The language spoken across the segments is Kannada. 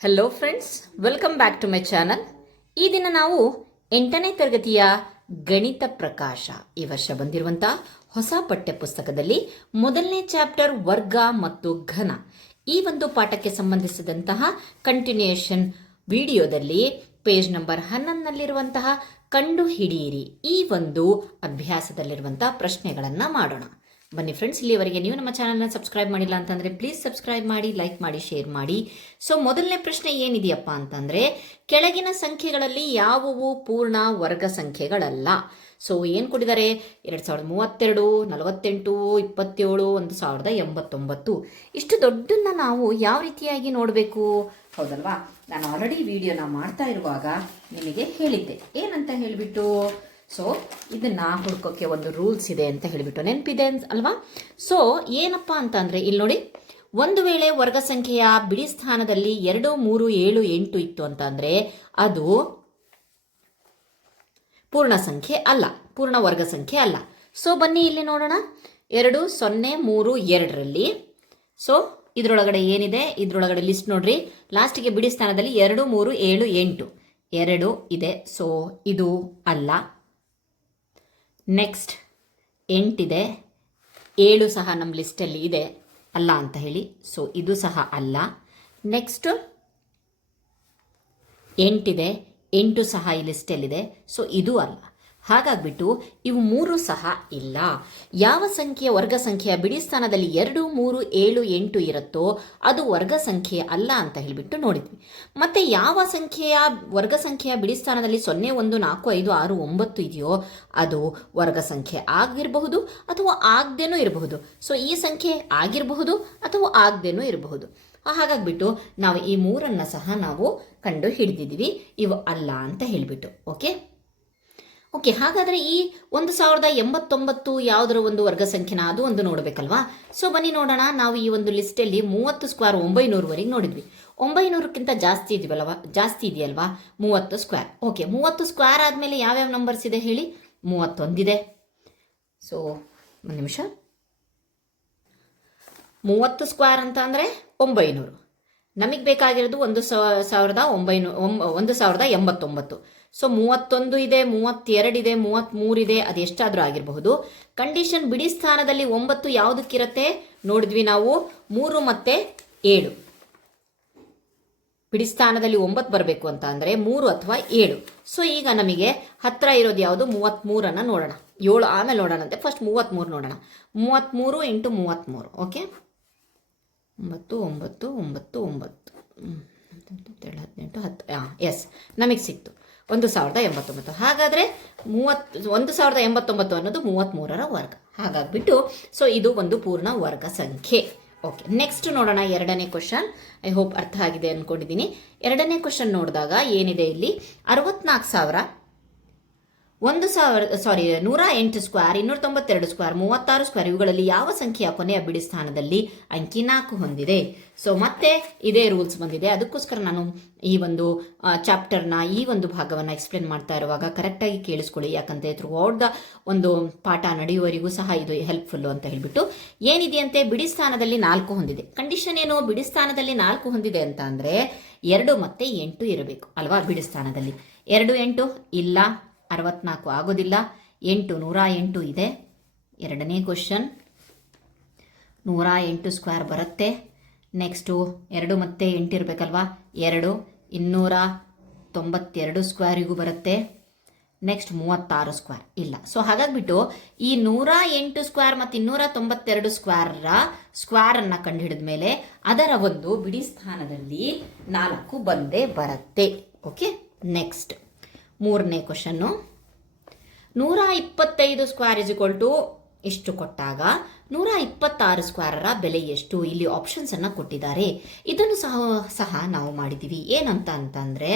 Hello friends, welcome back to my channel. ಈ ದಿನ ನಾವು 8ನೇ ತರಗತಿಯ ಗಣಿತ ಪ್ರಕಾಶ ಈ ವರ್ಷ ಬಂದಿರುವಂತಹ ಹೊಸ ಪಠ್ಯ ಪುಸ್ತಕದಲ್ಲಿ ಮೊದಲನೇ ಚಾಪ್ಟರ್ ವರ್ಗ ಮತ್ತು ಘನ ಈ ಒಂದು ಪಾಠಕ್ಕೆ ಸಂಬಂಧಿಸಿದಂತಹ ಕಂಟಿನ್ಯೂಯೇಷನ್ ವಿಡಿಯೋದಲ್ಲಿ ಪೇಜ್ ನಂಬರ್ 11ನಲ್ಲಿರುವಂತಹ ಕಂಡು ಹಿಡಿಯಿರಿ ಈ ಒಂದು ಅಭ್ಯಾಸದಲ್ಲಿರುವಂತಹ ಪ್ರಶ್ನೆಗಳನ್ನು ಮಾಡೋಣ. ಬನ್ನಿ ಫ್ರೆಂಡ್ಸ್, ಇಲ್ಲಿವರೆಗೆ ನೀವು ನಮ್ಮ ಚಾನಲ್ನ ಸಬ್ಸ್ಕ್ರೈಬ್ ಮಾಡಿಲ್ಲ ಅಂತಂದರೆ ಪ್ಲೀಸ್ ಸಬ್ಸ್ಕ್ರೈಬ್ ಮಾಡಿ, ಲೈಕ್ ಮಾಡಿ, ಶೇರ್ ಮಾಡಿ. ಸೊ ಮೊದಲನೇ ಪ್ರಶ್ನೆ ಏನಿದೆಯಪ್ಪ ಅಂತಂದರೆ, ಕೆಳಗಿನ ಸಂಖ್ಯೆಗಳಲ್ಲಿ ಯಾವುವು ಪೂರ್ಣ ವರ್ಗ ಸಂಖ್ಯೆಗಳಲ್ಲ? ಸೊ ಏನು ಕೊಟ್ಟಿದ್ದಾರೆ? 2032, 48, 27, 1089. ಇಷ್ಟು ದೊಡ್ಡನ್ನ ನಾವು ಯಾವ ರೀತಿಯಾಗಿ ನೋಡಬೇಕು? ಹೌದಲ್ವಾ? ನಾನು ಆಲ್ರೆಡಿ ವಿಡಿಯೋನ ಮಾಡ್ತಾ ಇರುವಾಗ ನಿಮಗೆ ಹೇಳಿದ್ದೆ, ಏನಂತ ಹೇಳಿಬಿಟ್ಟು, ಸೊ ಇದನ್ನ ಹುಡ್ಕೋಕ್ಕೆ ಒಂದು ರೂಲ್ಸ್ ಇದೆ ಅಂತ ಹೇಳಿಬಿಟ್ಟು ನೆನಪಿದೆ ಅಲ್ವಾ? ಸೊ ಏನಪ್ಪ ಅಂತಂದರೆ, ಇಲ್ಲಿ ನೋಡಿ, ಒಂದು ವೇಳೆ ವರ್ಗ ಸಂಖ್ಯೆಯ ಬಿಡಿ ಸ್ಥಾನದಲ್ಲಿ 2, 3, 7, 8 ಇತ್ತು ಅಂತಂದರೆ ಅದು ಪೂರ್ಣ ಸಂಖ್ಯೆ ಅಲ್ಲ, ಪೂರ್ಣ ವರ್ಗ ಸಂಖ್ಯೆ ಅಲ್ಲ. ಸೊ ಬನ್ನಿ ಇಲ್ಲಿ ನೋಡೋಣ. 2, 0, 3, 2ರಲ್ಲಿ ಸೊ ಇದರೊಳಗಡೆ ಏನಿದೆ, ಇದರೊಳಗಡೆ ಲಿಸ್ಟ್ ನೋಡ್ರಿ. ಲಾಸ್ಟಿಗೆ ಬಿಡಿ ಸ್ಥಾನದಲ್ಲಿ 2, 3, 7, 8 2 ಇದೆ. ಸೊ ಇದು ಅಲ್ಲ. ನೆಕ್ಸ್ಟ್ 8 ಇದೆ, 7 ಸಹ ನಮ್ಮ ಲಿಸ್ಟಲ್ಲಿ ಇದೆ, ಅಲ್ಲ ಅಂತ ಹೇಳಿ. ಸೊ ಇದು ಸಹ ಅಲ್ಲ. ನೆಕ್ಸ್ಟ್ 8 ಇದೆ, 8 ಸಹ ಈ ಲಿಸ್ಟಲ್ಲಿದೆ. ಸೊ ಇದು ಅಲ್ಲ. ಹಾಗಾಗ್ಬಿಟ್ಟು ಇವು 3 ಸಹ ಇಲ್ಲ. ಯಾವ ಸಂಖ್ಯೆಯ ವರ್ಗ ಸಂಖ್ಯೆಯ ಬಿಡಿ ಸ್ಥಾನದಲ್ಲಿ 2, 3, 7, 8 ಇರುತ್ತೋ ಅದು ವರ್ಗ ಸಂಖ್ಯೆ ಅಲ್ಲ ಅಂತ ಹೇಳಿಬಿಟ್ಟು ನೋಡಿದ್ವಿ. ಮತ್ತೆ ಯಾವ ಸಂಖ್ಯೆಯ ವರ್ಗ ಸಂಖ್ಯೆಯ ಬಿಡಿ ಸ್ಥಾನದಲ್ಲಿ 0, 1, 4, 5, 6, 9 ಇದೆಯೋ ಅದು ವರ್ಗ ಸಂಖ್ಯೆ ಆಗಿರಬಹುದು ಅಥವಾ ಆಗದೇನೂ ಇರಬಹುದು. ಸೊ ಈ ಸಂಖ್ಯೆ ಆಗಿರಬಹುದು ಅಥವಾ ಆಗದೇನೂ ಇರಬಹುದು. ಹಾಗಾಗ್ಬಿಟ್ಟು ನಾವು ಈ 3 ಸಹ ನಾವು ಕಂಡು ಹಿಡಿದಿದ್ದೀವಿ, ಇವು ಅಲ್ಲ ಅಂತ ಹೇಳಿಬಿಟ್ಟು. ಓಕೆ, ಹಾಗಾದರೆ ಈ 1089 ಯಾವುದರ ಒಂದು ವರ್ಗ ಸಂಖ್ಯೆನ, ಅದು ಒಂದು ನೋಡಬೇಕಲ್ವಾ? ಸೊ ಬನ್ನಿ ನೋಡೋಣ. ನಾವು ಈ ಒಂದು ಲಿಸ್ಟಲ್ಲಿ 30 ಸ್ಕ್ವೇರ್ 900ವರೆಗೆ ನೋಡಿದ್ವಿ. 900ಕ್ಕಿಂತ ಜಾಸ್ತಿ ಇದೆಯಲ್ವಾ 30 ಸ್ಕ್ವೇರ್. ಓಕೆ, 30 ಸ್ಕ್ವೇರ್ ಆದಮೇಲೆ ಯಾವ್ಯಾವ ನಂಬರ್ಸ್ ಇದೆ ಹೇಳಿ? 31 ಇದೆ. ಸೊ ಒಂದು ನಿಮಿಷ. 30 ಸ್ಕ್ವೇರ್ ಅಂತ ಅಂದರೆ 900. ನಮಗೆ ಬೇಕಾಗಿರೋದು 1089. ಸೊ 31 ಇದೆ, 32 ಇದೆ, 33 ಇದೆ, ಅದು ಎಷ್ಟಾದರೂ ಆಗಿರಬಹುದು. ಕಂಡೀಷನ್ ಬಿಡಿ ಸ್ಥಾನದಲ್ಲಿ 9 ಯಾವುದಕ್ಕಿರತ್ತೆ ನೋಡಿದ್ವಿ ನಾವು, 3 ಮತ್ತು 7. ಬಿಡಿ ಸ್ಥಾನದಲ್ಲಿ 9 ಬರಬೇಕು ಅಂತ ಅಂದರೆ 3 ಅಥವಾ 7. ಸೊ ಈಗ ನಮಗೆ ಹತ್ತಿರ ಇರೋದು ಯಾವುದು? 33 ನೋಡೋಣ. 7 ಆಮೇಲೆ ನೋಡೋಣಂತೆ. ಫಸ್ಟ್ 33 ನೋಡೋಣ. 33 × 33. ಓಕೆ, 9 9 9 9 17 18 10. ಎಸ್, ನಮಗೆ ಸಿಕ್ತು 1089. ಹಾಗಾದರೆ 1089 ಅನ್ನೋದು 33ರ ವರ್ಗ. ಹಾಗಾಗ್ಬಿಟ್ಟು ಸೊ ಇದು ಒಂದು ಪೂರ್ಣ ವರ್ಗ ಸಂಖ್ಯೆ. ಓಕೆ, ನೆಕ್ಸ್ಟ್ ನೋಡೋಣ. 2ನೇ ಕ್ವಶನ್. ಐ ಹೋಪ್ ಅರ್ಥ ಆಗಿದೆ ಅಂದ್ಕೊಂಡಿದ್ದೀನಿ. 2ನೇ ಕ್ವಶನ್ ನೋಡಿದಾಗ ಏನಿದೆ ಇಲ್ಲಿ? 64,000 108 ಸ್ಕ್ವೇರ್ 292 ಸ್ಕ್ವೇರ್ 36 ಸ್ಕ್ವೇರ್ ಇವುಗಳಲ್ಲಿ ಯಾವ ಸಂಖ್ಯೆಯ ಕೊನೆಯ ಬಿಡಿ ಸ್ಥಾನದಲ್ಲಿ ಅಂಕಿ 4 ಹೊಂದಿದೆ? ಸೊ ಮತ್ತೆ ಇದೇ ರೂಲ್ಸ್ ಬಂದಿದೆ. ಅದಕ್ಕೋಸ್ಕರ ನಾನು ಈ ಒಂದು ಚಾಪ್ಟರ್ನ ಈ ಒಂದು ಭಾಗವನ್ನು ಎಕ್ಸ್ಪ್ಲೇನ್ ಮಾಡ್ತಾ ಇರುವಾಗ ಕರೆಕ್ಟಾಗಿ ಕೇಳಿಸ್ಕೊಳ್ಳಿ. ಯಾಕಂದರೆ ಥ್ರೂಔಟ್ ದ ಒಂದು ಪಾಠ ನಡೆಯುವವರೆಗೂ ಸಹ ಇದು ಹೆಲ್ಪ್ಫುಲ್ಲು ಅಂತ ಹೇಳಿಬಿಟ್ಟು. ಏನಿದೆಯಂತೆ? ಬಿಡಿ ಸ್ಥಾನದಲ್ಲಿ 4 ಹೊಂದಿದೆ. ಕಂಡೀಷನ್ ಏನು? ಬಿಡಿ ಸ್ಥಾನದಲ್ಲಿ 4 ಹೊಂದಿದೆ ಅಂತ ಅಂದರೆ 2 ಮತ್ತು 8 ಇರಬೇಕು ಅಲ್ವಾ? ಬಿಡಿ ಸ್ಥಾನದಲ್ಲಿ 2 8 ಇಲ್ಲ, 64 ಆಗೋದಿಲ್ಲ. 8 108 ಇದೆ. 2ನೇ ಕ್ವಶನ್ 108 ಸ್ಕ್ವೇರ್ ಬರುತ್ತೆ. ನೆಕ್ಸ್ಟು 2 ಮತ್ತು 8 ಇರಬೇಕಲ್ವಾ? 2 292 ಸ್ಕ್ವೇರಿಗೂ ಬರುತ್ತೆ. ನೆಕ್ಸ್ಟ್ 36 ಸ್ಕ್ವೇರ್ ಇಲ್ಲ. ಸೊ ಹಾಗಾಗ್ಬಿಟ್ಟು ಈ 108 ಸ್ಕ್ವೇರ್ ಮತ್ತು 292 ಸ್ಕ್ವೇರನ್ನು ಕಂಡುಹಿಡಿದ ಮೇಲೆ ಅದರ ಒಂದು ಬಿಡಿ ಸ್ಥಾನದಲ್ಲಿ 4 ಬಂದೇ ಬರುತ್ತೆ. ಓಕೆ, ನೆಕ್ಸ್ಟ್ 3ನೇ ಕ್ವಶನ್ನು. 125 ಸ್ಕ್ವೇರ್ ಇಷ್ಟು ಕೊಟ್ಟಾಗ 126 ಸ್ಕ್ವೇರರ ಬೆಲೆ ಎಷ್ಟು? ಇಲ್ಲಿ ಆಪ್ಷನ್ಸ್ ಅನ್ನು ಕೊಟ್ಟಿದ್ದಾರೆ. ಇದನ್ನು ಸಹ ನಾವು ಮಾಡಿದ್ದೀವಿ. ಏನಂತ ಅಂತಂದರೆ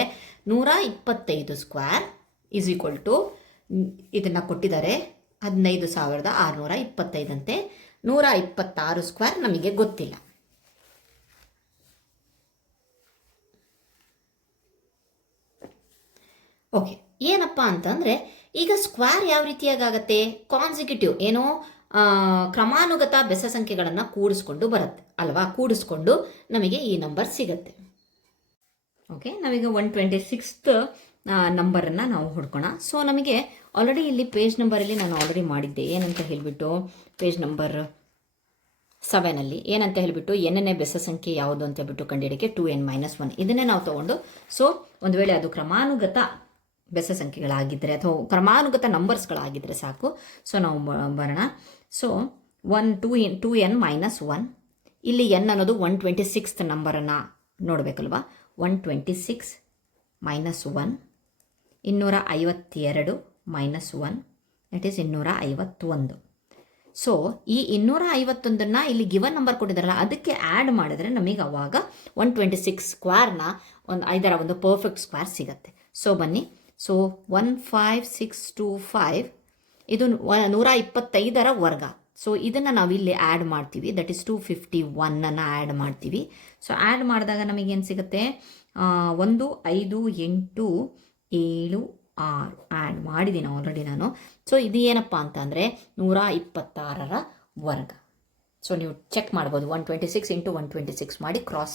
125 ಸ್ಕ್ವೇರ್ ಇದನ್ನು ಕೊಟ್ಟಿದ್ದಾರೆ 15,625 ಅಂತೆ. 126 ಸ್ಕ್ವೇರ್ ನಮಗೆ ಗೊತ್ತಿಲ್ಲ. ಓಕೆ, ಏನಪ್ಪ ಅಂತಂದರೆ ಈಗ ಸ್ಕ್ವೇರ್ ಯಾವ ರೀತಿಯಾಗತ್ತೆ? ಕಾನ್ಸಿಕ್ಯೂಟಿವ್ ಏನೋ ಕ್ರಮಾನುಗತ ಬೆಸ ಸಂಖ್ಯೆಗಳನ್ನು ಕೂಡಿಸ್ಕೊಂಡು ಬರುತ್ತೆ ಅಲ್ವಾ? ಕೂಡಿಸ್ಕೊಂಡು ನಮಗೆ ಈ ನಂಬರ್ ಸಿಗುತ್ತೆ. ಓಕೆ, ನಾವೀಗ 126th ನಂಬರನ್ನು ನಾವು ಹುಡ್ಕೋಣ. ಸೊ ನಮಗೆ ಆಲ್ರೆಡಿ ಇಲ್ಲಿ ಪೇಜ್ ನಂಬರಲ್ಲಿ ನಾನು ಆಲ್ರೆಡಿ ಮಾಡಿದ್ದೆ. ಏನಂತ ಹೇಳಿಬಿಟ್ಟು ಪೇಜ್ ನಂಬರ್ 7 ಏನಂತ ಹೇಳಿಬಿಟ್ಟು ಎನ್ನೇ ಬೆಸ ಸಂಖ್ಯೆ ಯಾವುದು ಅಂತ ಹೇಳ್ಬಿಟ್ಟು ಕಂಡುಹಿಡಿಕೆ 2n-1 ಇದನ್ನೇ ನಾವು ತಗೊಂಡು, ಸೊ ಒಂದು ವೇಳೆ ಅದು ಕ್ರಮಾನುಗತ ಬೆಸ ಸಂಖ್ಯೆಗಳಾಗಿದ್ದರೆ ಅಥವಾ ಕ್ರಮಾನುಗತ ನಂಬರ್ಸ್ಗಳಾಗಿದ್ದರೆ ಸಾಕು. ಸೊ ನಾವು ಬರೋಣ. ಸೊ 2n-1 ಇಲ್ಲಿ n ಅನ್ನೋದು 126th ನಂಬರನ್ನು ನೋಡಬೇಕಲ್ವಾ. 126 -1 252 -1 ದಟ್ ಈಸ್ 251. ಸೊ ಈ 251ನ್ನು ಇಲ್ಲಿ ಗಿವನ್ ನಂಬರ್ ಕೊಟ್ಟಿದ್ದಾರಲ್ಲ ಅದಕ್ಕೆ ಆ್ಯಡ್ ಮಾಡಿದ್ರೆ ನಮಗೆ ಅವಾಗ 126 ಸ್ಕ್ವೇರ್ನ ಇದರ ಒಂದು ಪರ್ಫೆಕ್ಟ್ ಸ್ಕ್ವೇರ್ ಸಿಗುತ್ತೆ. ಸೊ ಬನ್ನಿ. ಸೊ 15625 ಇದು 125ರ ವರ್ಗ. ಸೊ ಇದನ್ನು ನಾವು ಇಲ್ಲಿ ಆ್ಯಡ್ ಮಾಡ್ತೀವಿ, ದಟ್ ಈಸ್ 251 ಆ್ಯಡ್ ಮಾಡ್ತೀವಿ. ಸೊ ಆ್ಯಡ್ ಮಾಡಿದಾಗ ನಮಗೇನು ಸಿಗುತ್ತೆ, 1 5 8 7 6 ಆ್ಯಡ್ ಮಾಡಿದ್ದೀನಿ ಆಲ್ರೆಡಿ ನಾನು. ಸೊ ಇದು ಏನಪ್ಪ ಅಂತಂದರೆ 126ರ ವರ್ಗ. ಸೊ ನೀವು ಚೆಕ್ ಮಾಡ್ಬೋದು, 126 × 126 ಮಾಡಿ ಕ್ರಾಸ್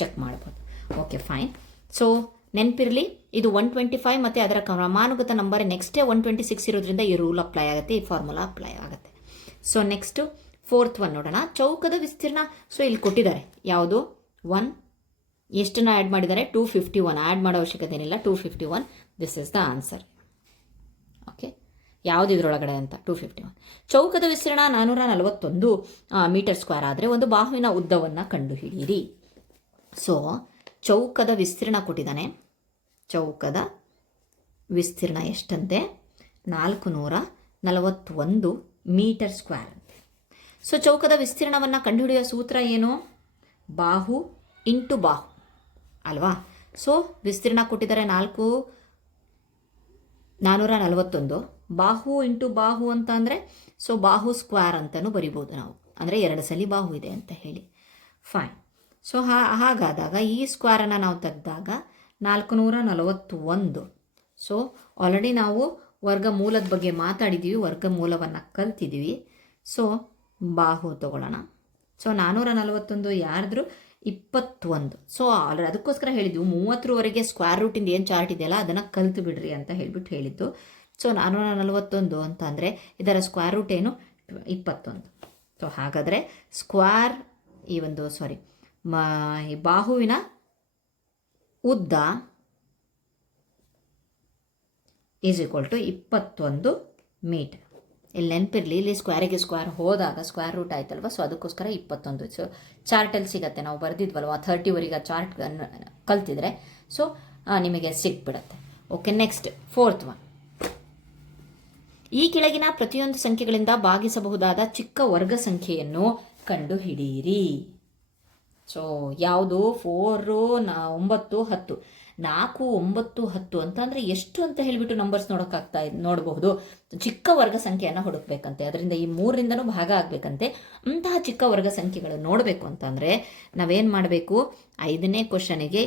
ಚೆಕ್ ಮಾಡ್ಬೋದು. Okay fine. ಸೊ ನೆನಪಿರಲಿ, ಇದು 125 ಮತ್ತು ಅದರ ಕ್ರಮಾನುಗತ ನಂಬರ್ ನೆಕ್ಸ್ಟೇ 126 ಇರೋದ್ರಿಂದ ಈ ರೂಲ್ ಅಪ್ಲೈ ಆಗುತ್ತೆ, ಈ ಫಾರ್ಮುಲಾ ಅಪ್ಲೈ ಆಗುತ್ತೆ. ಸೊ ನೆಕ್ಸ್ಟು 4th ಒನ್ ನೋಡೋಣ. ಚೌಕದ ವಿಸ್ತೀರ್ಣ. ಸೊ ಇಲ್ಲಿ ಕೊಟ್ಟಿದ್ದಾರೆ ಯಾವುದು 1 ಎಷ್ಟನ್ನು ಆ್ಯಡ್ ಮಾಡಿದ್ದಾರೆ, 251 ಆ್ಯಡ್ ಮಾಡೋ ಅವಶ್ಯಕತೆ ಏನಿಲ್ಲ, 251 this is the answer. Okay, ಯಾವುದು ಇದರೊಳಗಡೆ ಅಂತ 251. ಚೌಕದ ವಿಸ್ತೀರ್ಣ 441 ಮೀಟರ್ ಸ್ಕ್ವೇರ್ ಆದರೆ ಒಂದು ಬಾಹುವಿನ ಉದ್ದವನ್ನು ಕಂಡುಹಿಡಿಯಿರಿ. ಸೊ ಚೌಕದ ವಿಸ್ತೀರ್ಣ ಕೊಟ್ಟಿದ್ದಾನೆ. ಚೌಕದ ವಿಸ್ತೀರ್ಣ ಎಷ್ಟಂತೆ, 441 ಮೀಟರ್ ಸ್ಕ್ವೇರ್ ಅಂತೆ. ಸೊ ಚೌಕದ ವಿಸ್ತೀರ್ಣವನ್ನು ಕಂಡುಹಿಡಿಯುವ ಸೂತ್ರ ಏನು, ಬಾಹು ಇಂಟು ಬಾಹು ಅಲ್ವಾ. ಸೊ ವಿಸ್ತೀರ್ಣ ಕೊಟ್ಟಿದ್ದಾರೆ 441, ಬಾಹು ಇಂಟು ಬಾಹು ಅಂತ ಅಂದರೆ ಸೊ ಬಾಹು ಸ್ಕ್ವೇರ್ ಅಂತಲೂ ಬರಿಬೋದು ನಾವು, ಅಂದರೆ 2 ಸಲ ಬಾಹು ಇದೆ ಅಂತ ಹೇಳಿ. ಫೈನ್. ಸೊ ಹಾಗಾದಾಗ ಈ ಸ್ಕ್ವೇರನ್ನು ನಾವು ತೆಗೆದಾಗ 441. ಸೊ ಆಲ್ರೆಡಿ ನಾವು ವರ್ಗಮೂಲದ ಬಗ್ಗೆ ಮಾತಾಡಿದ್ದೀವಿ, ವರ್ಗಮೂಲವನ್ನು ಕಲ್ತಿದ್ದೀವಿ. ಸೊ ಬಾಹು ತಗೊಳ್ಳೋಣ. ಸೊ 441 ಯಾರ್ದ್ರು 21. ಸೊ ಆಲ್ರೆಡಿ ಅದಕ್ಕೋಸ್ಕರ ಹೇಳಿದ್ವಿ 30ರವರೆಗೆ ಸ್ಕ್ವೇರ್ ರೂಟಿಂದ ಏನು ಚಾರ್ಟ್ ಇದೆಯಲ್ಲ ಅದನ್ನು ಕಲ್ತು ಬಿಡ್ರಿ ಅಂತ ಹೇಳ್ಬಿಟ್ಟು ಹೇಳಿದ್ದು. ಸೊ 441 ಅಂತ ಅಂದರೆ ಇದರ ಸ್ಕ್ವೇರ್ ರೂಟ್ ಏನು 21. ಸೊ ಹಾಗಾದರೆ ಸ್ಕ್ವೇರ್ ಈ ಬಾಹುವಿನ ಉದ್ದ ಈಸ್ ಈಕ್ವಲ್ ಟು 21 ಮೀಟರ್. ಇಲ್ಲಿ ನೆನಪಿರಲಿ, ಇಲ್ಲಿ ಸ್ಕ್ವೇರಿಗೆ ಸ್ಕ್ವೇರ್ ಹೋದಾಗ ಸ್ಕ್ವೇರ್ ರೂಟ್ ಆಯ್ತಲ್ವ, ಸೊ ಅದಕ್ಕೋಸ್ಕರ 21. ಸೊ ಚಾರ್ಟಲ್ಲಿ ಸಿಗುತ್ತೆ, ನಾವು ಬರೆದಿದ್ವಲ್ವ 30ವರೆಗೆ ಚಾರ್ಟ್ ಕಲ್ತಿದ್ರೆ ಸೊ ನಿಮಗೆ ಸಿಕ್ಬಿಡುತ್ತೆ. Okay, next 4th one. ಈ ಕೆಳಗಿನ ಪ್ರತಿಯೊಂದು ಸಂಖ್ಯೆಗಳಿಂದ ಭಾಗಿಸಬಹುದಾದ ಚಿಕ್ಕ ವರ್ಗ ಸಂಖ್ಯೆಯನ್ನು ಕಂಡುಹಿಡಿಯಿರಿ. ಸೊ ಯಾವುದು 4 9 10 4 9 10 ಅಂತ ಅಂದರೆ ಎಷ್ಟು ಅಂತ ಹೇಳಿಬಿಟ್ಟು ನಂಬರ್ಸ್ ನೋಡಬಹುದು. ಚಿಕ್ಕ ವರ್ಗ ಸಂಖ್ಯೆಯನ್ನು ಹುಡುಕ್ಬೇಕಂತೆ, ಅದರಿಂದ ಈ 3ರಿಂದನೂ ಭಾಗ ಆಗಬೇಕಂತೆ. ಅಂತಹ ಚಿಕ್ಕ ವರ್ಗ ಸಂಖ್ಯೆಗಳು ನೋಡಬೇಕು ಅಂತಂದರೆ ನಾವೇನು ಮಾಡಬೇಕು, 5ನೇ ಕ್ವಶನಿಗೆ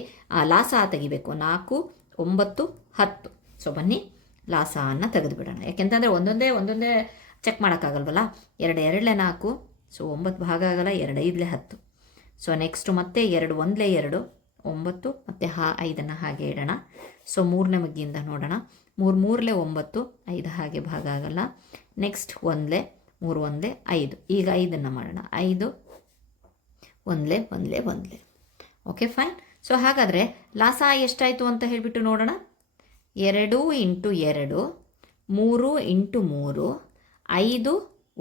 ಲಾಸ ತೆಗಿಬೇಕು. 4 9 10. ಸೊ ಬನ್ನಿ ಲಾಸವನ್ನು ತೆಗೆದುಬಿಡೋಣ. ಯಾಕೆಂತಂದರೆ ಒಂದೊಂದೇ ಚೆಕ್ ಮಾಡೋಕ್ಕಾಗಲ್ವಲ್ಲ. 2 2 4. ಸೊ 9 ಭಾಗ ಆಗಲ್ಲ, 2 5 10. ಸೊ ನೆಕ್ಸ್ಟು ಮತ್ತೆ 2 1 2 9 ಮತ್ತು 5 ಹಾಗೆ ಇಡೋಣ. ಸೊ 3ನೇ ಮಗ್ಗಿಯಿಂದ ನೋಡೋಣ. 3 3 9 5 ಹಾಗೆ ಭಾಗ ಆಗಲ್ಲ. ನೆಕ್ಸ್ಟ್ 1 3 1 5. ಈಗ 5 ಮಾಡೋಣ. 5 1 1 1. Okay fine. ಸೊ ಹಾಗಾದರೆ ಲಾಸ ಎಷ್ಟಾಯಿತು ಅಂತ ಹೇಳಿಬಿಟ್ಟು ನೋಡೋಣ. 2 × 2 3 × 3 5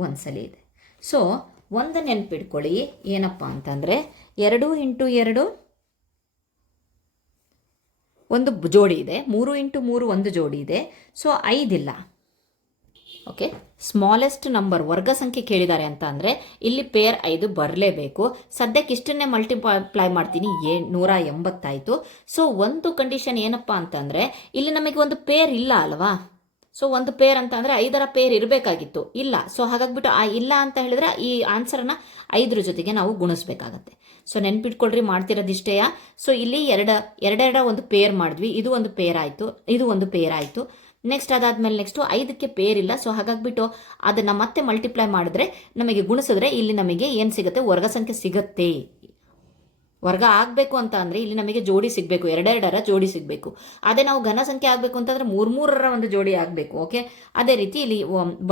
ಒಂದ್ಸಲ ಇದೆ. ಸೊ ಒಂದು ನೆನಪಿಟ್ಕೊಳ್ಳಿ, ಏನಪ್ಪ ಅಂತಂದರೆ 2 × 2 ಒಂದು ಜೋಡಿ ಇದೆ, 3 × 3 ಒಂದು ಜೋಡಿ ಇದೆ. ಸೊ 5 ಇಲ್ಲ. ಓಕೆ, ಸ್ಮಾಲೆಸ್ಟ್ ನಂಬರ್ ವರ್ಗ ಸಂಖ್ಯೆ ಕೇಳಿದ್ದಾರೆ ಅಂತ ಅಂದರೆ ಇಲ್ಲಿ ಪೇರ್ 5 ಬರಲೇಬೇಕು. ಸದ್ಯಕ್ಕೆ ಇಷ್ಟನ್ನೇ ಮಲ್ಟಿಪ್ಲೈ ಮಾಡ್ತೀನಿ, 180 ಆಯಿತು. ಸೊ ಒಂದು ಕಂಡೀಷನ್ ಏನಪ್ಪ ಅಂತಂದರೆ ಇಲ್ಲಿ ನಮಗೆ ಒಂದು ಪೇರ್ ಇಲ್ಲ ಅಲ್ವಾ. ಸೊ ಒಂದು ಪೇರ್ ಅಂತ ಅಂದರೆ 5ರ ಪೇರ್ ಇರಬೇಕಾಗಿತ್ತು, ಇಲ್ಲ. ಸೊ ಹಾಗಾಗ್ಬಿಟ್ಟು ಇಲ್ಲ ಅಂತ ಹೇಳಿದ್ರೆ ಈ ಆನ್ಸರನ್ನು 5ರ ಜೊತೆಗೆ ನಾವು ಗುಣಿಸ್ಬೇಕಾಗತ್ತೆ. ಸೊ ನೆನ್ಪಿಟ್ಕೊಳ್ರಿ, ಮಾಡ್ತಿರೋದಿಷ್ಟೇ. ಸೊ ಇಲ್ಲಿ ಎರಡೆರಡ ಒಂದು ಪೇರ್ ಮಾಡಿದ್ವಿ, ಇದು ಒಂದು ಪೇರ್ ಆಯಿತು, ಇದು ಒಂದು ಪೇರ್ ಆಯಿತು. ನೆಕ್ಸ್ಟ್ ಅದಾದಮೇಲೆ ನೆಕ್ಸ್ಟು 5ಕ್ಕೆ ಪೇರ್ ಇಲ್ಲ. ಸೊ ಹಾಗಾಗ್ಬಿಟ್ಟು ಅದನ್ನು ಮತ್ತೆ ಮಲ್ಟಿಪ್ಲೈ ಮಾಡಿದ್ರೆ ನಮಗೆ ಗುಣಿಸಿದ್ರೆ ಇಲ್ಲಿ ನಮಗೆ ಏನು ಸಿಗುತ್ತೆ, ವರ್ಗ ಸಂಖ್ಯೆ ಸಿಗುತ್ತೆ. ವರ್ಗ ಆಗಬೇಕು ಅಂತ ಅಂದರೆ ಇಲ್ಲಿ ನಮಗೆ ಜೋಡಿ ಸಿಗಬೇಕು, ಎರಡೆರಡರ ಜೋಡಿ ಸಿಗಬೇಕು. ಅದೇ ನಾವು ಘನ ಸಂಖ್ಯೆ ಆಗಬೇಕು ಅಂತಂದರೆ ಮೂರರ ಒಂದು ಜೋಡಿ ಆಗಬೇಕು. ಓಕೆ, ಅದೇ ರೀತಿ ಇಲ್ಲಿ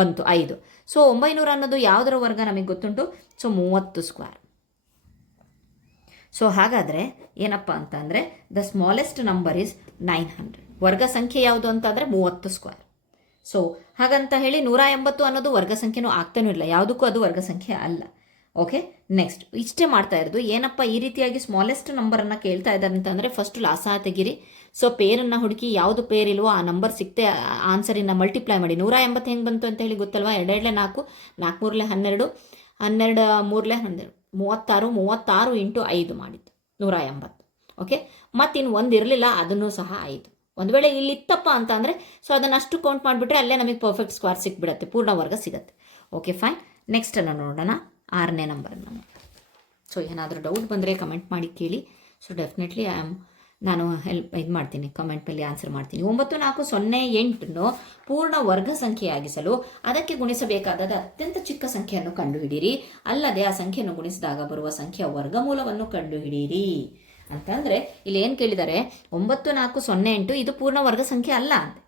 ಬಂತು 5. ಸೊ 900 ಅನ್ನೋದು ಯಾವುದರ ವರ್ಗ ನಮಗೆ ಗೊತ್ತುಂಟು? So 30 square. ಸೊ ಹಾಗಾದರೆ ಏನಪ್ಪ ಅಂತ ಅಂದರೆ ದ ಸ್ಮಾಲೆಸ್ಟ್ ನಂಬರ್ ಈಸ್ 900. ವರ್ಗ ಸಂಖ್ಯೆ ಯಾವುದು ಅಂತಂದರೆ 30 ಸ್ಕ್ವೇರ್. ಸೊ ಹಾಗಂತ ಹೇಳಿ 180 ಅನ್ನೋದು ವರ್ಗ ಸಂಖ್ಯೆನೂ ಆಗ್ತಾನೂ ಇಲ್ಲ, ಯಾವುದಕ್ಕೂ ಅದು ವರ್ಗ ಸಂಖ್ಯೆ ಅಲ್ಲ. ಓಕೆ, ನೆಕ್ಸ್ಟ್ ಇಷ್ಟೇ ಮಾಡ್ತಾ ಇರೋದು. ಏನಪ್ಪ ಈ ರೀತಿಯಾಗಿ ಸ್ಮಾಲೆಸ್ಟ್ ನಂಬರನ್ನು ಕೇಳ್ತಾ ಇದ್ದಾರೆ ಅಂತಂದರೆ ಫಸ್ಟ್ ಲಾಸ ತೆಗಿರಿ. ಸೊ ಪೇರನ್ನು ಹುಡುಕಿ ಯಾವುದು ಪೇರ್ ಇಲ್ವೋ ಆ ನಂಬರ್ ಸಿಕ್ತೆ ಆನ್ಸರಿನ ಮಲ್ಟಿಪ್ಲೈ ಮಾಡಿ. 180 ಹೆಂಗೆ ಬಂತು ಅಂತ ಹೇಳಿ ಗೊತ್ತಲ್ವಾ? 2 4 4 3 12 12 3 12 36 36 ಇಂಟು 5 ಮಾಡಿದ್ದು 180. ಓಕೆ, ಮತ್ತಿನ್ನು ಒಂದು ಇರಲಿಲ್ಲ, ಅದನ್ನು ಸಹ 5. ಒಂದು ವೇಳೆ ಇಲ್ಲಿ ಇತ್ತಪ್ಪ ಅಂತ ಅಂದರೆ ಸೊ ಅದನ್ನು ಅಷ್ಟು ಕೌಂಟ್ ಮಾಡಿಬಿಟ್ರೆ ಅಲ್ಲೇ ನಮಗೆ ಪರ್ಫೆಕ್ಟ್ ಸ್ಕ್ವೇರ್ ಸಿಕ್ಬಿಡುತ್ತೆ, ಪೂರ್ಣ ವರ್ಗ ಸಿಗುತ್ತೆ. Okay fine. ನೆಕ್ಸ್ಟನ್ನು ನೋಡೋಣ 6ನೇ ನಂಬರನ್ನು. ಸೊ ಏನಾದರೂ ಡೌಟ್ ಬಂದರೆ ಕಮೆಂಟ್ ಮಾಡಿ ಕೇಳಿ. ಸೊ ಡೆಫಿನೆಟ್ಲಿ ನಾನು ಇದು ಮಾಡ್ತೀನಿ, ಕಮೆಂಟ್ ಮೇಲೆ ಆನ್ಸರ್ ಮಾಡ್ತೀನಿ. 9 4 0 8 ಪೂರ್ಣ ವರ್ಗ ಸಂಖ್ಯೆಯಾಗಿಸಲು ಅದಕ್ಕೆ ಗುಣಿಸಬೇಕಾದ ಅತ್ಯಂತ ಚಿಕ್ಕ ಸಂಖ್ಯೆಯನ್ನು ಕಂಡುಹಿಡಿಯಿರಿ. ಅಲ್ಲದೆ ಆ ಸಂಖ್ಯೆಯನ್ನು ಗುಣಿಸಿದಾಗ ಬರುವ ಸಂಖ್ಯೆಯ ವರ್ಗಮೂಲವನ್ನು ಕಂಡುಹಿಡಿಯಿರಿ ಅಂತಂದರೆ ಇಲ್ಲಿ ಏನು ಕೇಳಿದ್ದಾರೆ? 9 4 0 8 ಇದು ಪೂರ್ಣ ವರ್ಗ ಸಂಖ್ಯೆ ಅಲ್ಲ ಅಂತ.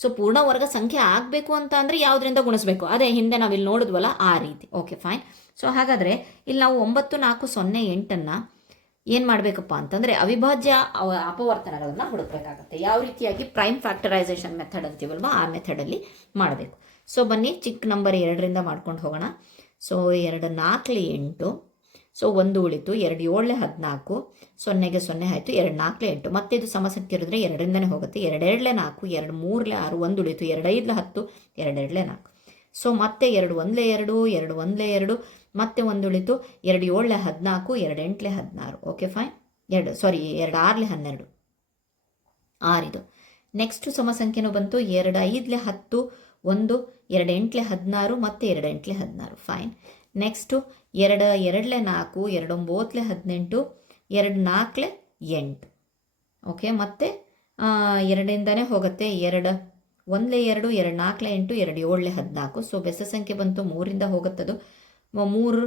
ಸೊ ಪೂರ್ಣ ವರ್ಗ ಸಂಖ್ಯೆ ಆಗಬೇಕು ಅಂತ ಅಂದರೆ ಯಾವುದರಿಂದ ಗುಣಿಸಬೇಕು? ಅದೇ ಹಿಂದೆ ನಾವಿಲ್ಲಿ ನೋಡಿದ್ವಲ್ಲ ಆ ರೀತಿ. Okay fine. ಸೊ ಹಾಗಾದರೆ ಇಲ್ಲಿ ನಾವು 9 4 0 8 ಏನು ಮಾಡಬೇಕಪ್ಪ ಅಂತಂದರೆ ಅವಿಭಾಜ್ಯ ಅಪವರ್ತನಗಳನ್ನು ಹುಡುಕಬೇಕಾಗತ್ತೆ. ಯಾವ ರೀತಿಯಾಗಿ? ಪ್ರೈಮ್ ಫ್ಯಾಕ್ಟರೈಸೇಷನ್ ಮೆಥಡ್ ಅಂತೀವಲ್ವ, ಆ ಮೆಥಡಲ್ಲಿ ಮಾಡಬೇಕು. ಸೊ ಬನ್ನಿ ಚಿಕ್ಕ ನಂಬರ್ 2ರಿಂದ ಮಾಡ್ಕೊಂಡು ಹೋಗೋಣ. ಸೊ 2 4 8. ಸೊ 1 ಉಳಿತು, 2 7 14, 0ಗೆ 0 ಆಯಿತು, 2 4 8. ಮತ್ತೆ ಇದು ಸಮಸಂಖ್ಯೆ ಇರಿದ್ರೆ 2ರಿಂದನೇ ಹೋಗುತ್ತೆ. 2 2 4, 2 3 6, 1 ಉಳಿತು, 2 5 10, 2 2 4. ಸೊ ಮತ್ತೆ 2 1 2, 2 1 2, ಮತ್ತೆ 1 ಉಳಿತು, 2 7 14, 2 8 16. Okay fine. 2 6 12, 6 ಇದು. ನೆಕ್ಸ್ಟ್ ಸಮಸಂಖ್ಯೆನೂ ಬಂತು. 2 5 10, 1, 2 8 16, ಮತ್ತೆ 2 8 16. ಫೈನ್. ನೆಕ್ಸ್ಟು 2 2 4, 2 9 18, 2 4 8. ಓಕೆ, ಮತ್ತೆ 2ರಿಂದನೇ ಹೋಗುತ್ತೆ. 2 1 2, 2 4 8, 2 7 14. ಸೊ ಬೆಸ ಸಂಖ್ಯೆ ಬಂತು, 3ರಿಂದ ಹೋಗುತ್ತದು. 3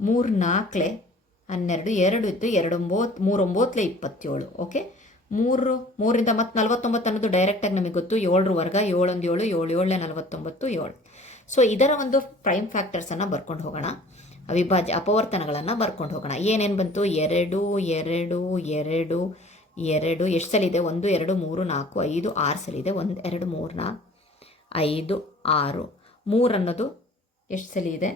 3 4 12, 2 ಇತ್ತು, 2 9 3 9 27. ಓಕೆ, 3ರಿಂದ ಮತ್ತೆ 49 ಅನ್ನೋದು ಡೈರೆಕ್ಟಾಗಿ ನಮಗೆ ಗೊತ್ತು. 7ರ ವರ್ಗ 7 1 7, 7 7 49 7. ಸೊ ಇದರ ಒಂದು ಪ್ರೈಮ್ ಫ್ಯಾಕ್ಟರ್ಸನ್ನು ಬರ್ಕೊಂಡು ಹೋಗೋಣ, ಅವಿಭಾಜ್ಯ ಅಪವರ್ತನಗಳನ್ನು ಬರ್ಕೊಂಡು ಹೋಗೋಣ. ಏನೇನು ಬಂತು? 2 2 2 2 ಎಷ್ಟು ಸಲ ಇದೆ? 1 2 3 4 5 6 ಸಲ ಇದೆ. 1 2 3 4 5 6. 3 ಅನ್ನೋದು ಎಷ್ಟು ಸಲ ಇದೆ?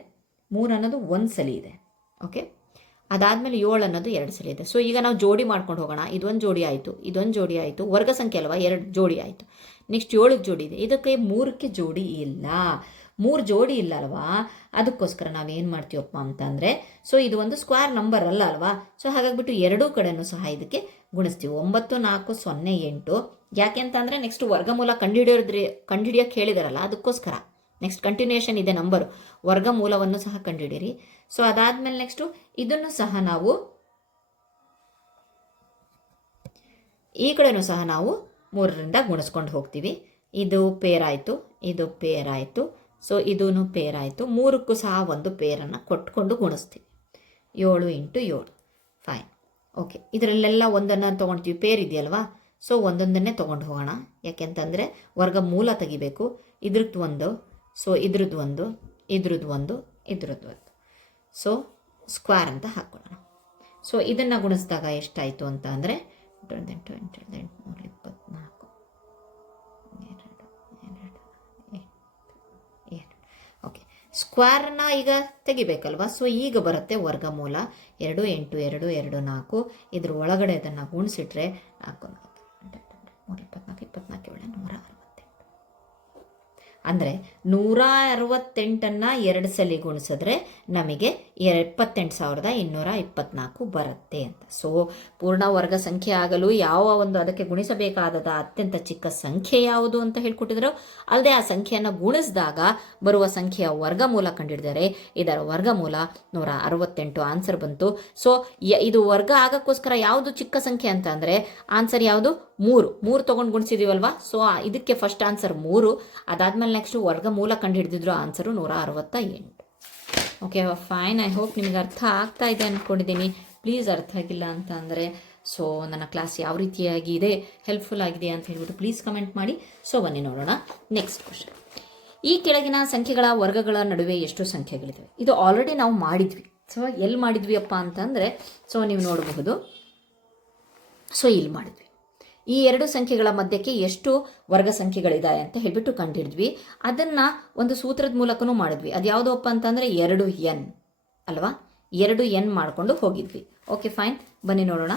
3 ಅನ್ನೋದು 1 ಸಲ ಇದೆ. ಓಕೆ, ಅದಾದಮೇಲೆ 7 ಅನ್ನೋದು 2 ಸಲ ಇದೆ. ಸೊ ಈಗ ನಾವು ಜೋಡಿ ಮಾಡ್ಕೊಂಡು ಹೋಗೋಣ. ಇದೊಂದು ಜೋಡಿ ಆಯಿತು, ಇದೊಂದು ಜೋಡಿ ಆಯಿತು, ವರ್ಗ ಸಂಖ್ಯೆ ಅಲ್ವಾ, 2 ಜೋಡಿ ಆಯಿತು. ನೆಕ್ಸ್ಟ್ 7ಗೆ ಜೋಡಿ ಇದೆ, ಇದಕ್ಕೆ 3ಕ್ಕೆ ಜೋಡಿ ಇಲ್ಲ. 3 ಜೋಡಿ ಇಲ್ಲ ಅಲ್ವಾ, ಅದಕ್ಕೋಸ್ಕರ ನಾವೇನು ಮಾಡ್ತೀವಪ್ಪ ಅಂತಂದರೆ ಸೊ ಇದು ಒಂದು ಸ್ಕ್ವೇರ್ ನಂಬರ್ ಅಲ್ಲ ಅಲ್ವಾ. ಸೊ ಹಾಗಾಗಿಬಿಟ್ಟು ಎರಡೂ ಕಡೆನೂ ಸಹ ಇದಕ್ಕೆ ಗುಣಿಸ್ತೀವಿ. 9 4 0 8. ಯಾಕೆ ಅಂತಂದರೆ ನೆಕ್ಸ್ಟ್ ವರ್ಗಮೂಲ ಕಂಡುಹಿಡಿಯೋಕ್ಕೆ ಹೇಳಿದಾರಲ್ಲ, ಅದಕ್ಕೋಸ್ಕರ. ನೆಕ್ಸ್ಟ್ ಕಂಟಿನ್ಯೂಷನ್ ಇದೆ ನಂಬರು, ವರ್ಗಮೂಲವನ್ನು ಸಹ ಕಂಡುಹಿಡಿಯಿರಿ. ಸೊ ಅದಾದಮೇಲೆ ನೆಕ್ಸ್ಟು ಇದನ್ನು ಸಹ ನಾವು ಈ ಕಡೆನೂ ಸಹ ನಾವು 3ರಿಂದ ಗುಣಿಸ್ಕೊಂಡು ಹೋಗ್ತೀವಿ. ಇದು ಪೇರ್ ಆಯಿತು, ಇದು ಪೇರ್ ಆಯಿತು. ಸೊ ಇದೂ ಪೇರ್ ಆಯಿತು. 3ಕ್ಕೂ ಸಹ ಒಂದು ಪೇರನ್ನು ಕೊಟ್ಕೊಂಡು ಗುಣಿಸ್ತೀವಿ. 7 ಇಂಟು 7. ಫೈನ್. ಓಕೆ, ಇದರಲ್ಲೆಲ್ಲ ಒಂದನ್ನು ತೊಗೊಳ್ತೀವಿ, ಪೇರ್ ಇದೆಯಲ್ವಾ. ಸೊ ಒಂದೊಂದನ್ನೇ ತೊಗೊಂಡು ಹೋಗೋಣ. ಯಾಕೆಂತಂದರೆ ವರ್ಗಮೂಲ ತೆಗಿಬೇಕು. ಇದ್ರದ್ದು ಒಂದು, ಸೊ ಇದ್ರದ್ದು ಒಂದು, ಇದ್ರದ್ದು ಒಂದು, ಇದ್ರದ್ದು ಒಂದು. ಸೊ ಸ್ಕ್ವೇರ್ ಅಂತ ಹಾಕ್ಕೊಳ್ಳೋಣ. ಸೊ ಇದನ್ನು ಗುಣಿಸಿದಾಗ ಎಷ್ಟಾಯಿತು ಅಂತ ಅಂದರೆ 8 8 24 ಓಕೆ. ಸ್ಕ್ವೇರನ್ನ ಈಗ ತೆಗಿಬೇಕಲ್ವಾ. ಸೊ ಈಗ ಬರುತ್ತೆ ವರ್ಗಮೂಲ 2 8 2 2 4. ಇದ್ರ ಒಳಗಡೆ ಅದನ್ನು ಗುಣಿಸಿಟ್ರೆ 4 24 24 168. ಅಂದರೆ 168ಅನ್ನು 2 ಸಲ ಗುಣಿಸಿದ್ರೆ ನಮಗೆ 78,224 ಬರುತ್ತೆ ಅಂತ. ಸೊ ಪೂರ್ಣ ವರ್ಗ ಸಂಖ್ಯೆ ಆಗಲು ಯಾವ ಒಂದು ಅದಕ್ಕೆ ಗುಣಿಸಬೇಕಾದ ಅತ್ಯಂತ ಚಿಕ್ಕ ಸಂಖ್ಯೆ ಯಾವುದು ಅಂತ ಹೇಳ್ಕೊಟ್ಟಿದ್ರು. ಅಲ್ಲದೆ ಆ ಸಂಖ್ಯೆಯನ್ನು ಗುಣಿಸಿದಾಗ ಬರುವ ಸಂಖ್ಯೆಯ ವರ್ಗಮೂಲ ಕಂಡಿಡಿದರೆ ಇದರ ವರ್ಗಮೂಲ 168 ಆನ್ಸರ್ ಬಂತು. ಸೊ ಇದು ವರ್ಗ ಆಗೋಕ್ಕೋಸ್ಕರ ಯಾವುದು ಚಿಕ್ಕ ಸಂಖ್ಯೆ ಅಂತ ಅಂದರೆ ಆನ್ಸರ್ ಯಾವುದು? 3 ತೊಗೊಂಡು ಗುಣಿಸಿದೀವಲ್ವಾ. ಸೊ ಇದಕ್ಕೆ ಫಸ್ಟ್ ಆನ್ಸರ್ 3. ಅದಾದಮೇಲೆ ನೆಕ್ಸ್ಟ್ ವರ್ಗಮೂಲ ಕಂಡು ಹಿಡಿದಿದ್ರು answer 168. Okay fine. I hope ನಿಮಗೆ ಅರ್ಥ ಆಗ್ತಾ ಇದೆ ಅಂದ್ಕೊಂಡಿದ್ದೀನಿ. ಪ್ಲೀಸ್ ಅರ್ಥ ಆಗಿಲ್ಲ ಅಂತ ಅಂದರೆ ಸೊ ನನ್ನ ಕ್ಲಾಸ್ ಯಾವ ರೀತಿಯಾಗಿ ಇದೆ, ಹೆಲ್ಪ್ಫುಲ್ ಆಗಿದೆ ಅಂತ ಹೇಳ್ಬಿಟ್ಟು ಪ್ಲೀಸ್ ಕಮೆಂಟ್ ಮಾಡಿ. ಸೊ ಬನ್ನಿ ನೋಡೋಣ ನೆಕ್ಸ್ಟ್ ಕ್ವಶನ್. ಈ ಕೆಳಗಿನ ಸಂಖ್ಯೆಗಳ ವರ್ಗಗಳ ನಡುವೆ ಎಷ್ಟು ಸಂಖ್ಯೆಗಳಿವೆ? ಇದು ಆಲ್ರೆಡಿ ನಾವು ಮಾಡಿದ್ವಿ. ಸೊ ಎಲ್ಲಿ ಮಾಡಿದ್ವಿ ಅಪ್ಪ ಅಂತಂದರೆ ಸೊ ನೀವು ನೋಡಬಹುದು. ಸೊ ಇಲ್ಲಿ ಮಾಡಿದ್ವಿ. ಈ ಎರಡು ಸಂಖ್ಯೆಗಳ ಮಧ್ಯಕ್ಕೆ ಎಷ್ಟು ವರ್ಗ ಸಂಖ್ಯೆಗಳಿದೆ ಅಂತ ಹೇಳ್ಬಿಟ್ಟು ಕಂಡುಹಿಡಿದ್ವಿ. ಅದನ್ನು ಒಂದು ಸೂತ್ರದ ಮೂಲಕನೂ ಮಾಡಿದ್ವಿ. ಅದು ಯಾವುದಪ್ಪ ಅಂತಂದರೆ 2n ಅಲ್ವಾ? 2n ಮಾಡಿಕೊಂಡು ಹೋಗಿದ್ವಿ. ಓಕೆ ಫೈನ್, ಬನ್ನಿ ನೋಡೋಣ.